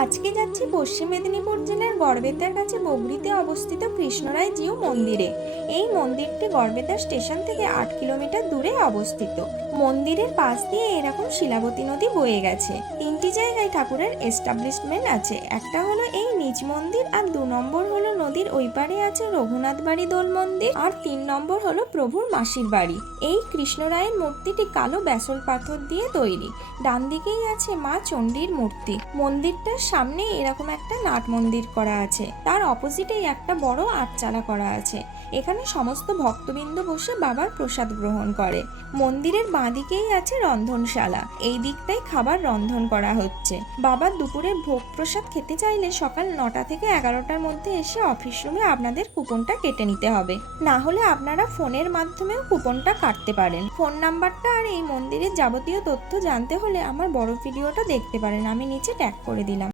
আজকে যাচ্ছি পশ্চিম মেদিনীপুর জেলার গড়বেতার কাছে বগরিতে অবস্থিত কৃষ্ণরায় জিউ মন্দিরে। এই মন্দিরটি গড়বেতা স্টেশন থেকে 8 কিলোমিটার দূরে অবস্থিত। মন্দিরের পাশ দিয়ে এরকম শিলাবতী নদী বয়ে গেছে। 3টি জায়গায় ঠাকুরের এস্টাবলিশমেন্ট আছে। একটা হলো এই নিজ মন্দির, আর 2 নম্বর হলো নদীর ওই পারে আছে রঘুনাথ বাড়ি দোল মন্দির, আর 3 নম্বর হলো প্রভুর মাসির বাড়ি। এই কৃষ্ণরায়ের মূর্তিটি কালো ব্যাসল্ট পাথর দিয়ে তৈরি। ডান দিকেই আছে মা চণ্ডীর মূর্তি। মন্দিরটার সামনে এরকম একটা নাট মন্দির করা আছে, তার অপোজিটেই একটা বড় আটচালা করা আছে। এখানে সমস্ত ভক্তবৃন্দ বসে বাবার প্রসাদ গ্রহণ করে। মন্দিরের বাঁ দিকেই আছে রন্ধনশালা, এই দিকটাই খাবার রন্ধন করা হচ্ছে। বাবার দুপুরের ভোগ প্রসাদ খেতে চাইলে সকাল 9টা থেকে 11টার মধ্যে এসে অফিস রুমে আপনাদের কুপনটা কেটে নিতে হবে, না হলে আপনারা ফোনের মাধ্যমেও কুপনটা কাটতে পারেন। ফোন নাম্বারটা আর এই মন্দিরের যাবতীয় তথ্য জানতে হলে আমার বড় ভিডিওটা দেখতে পারেন, আমি নিচে ট্যাগ করে দিলাম।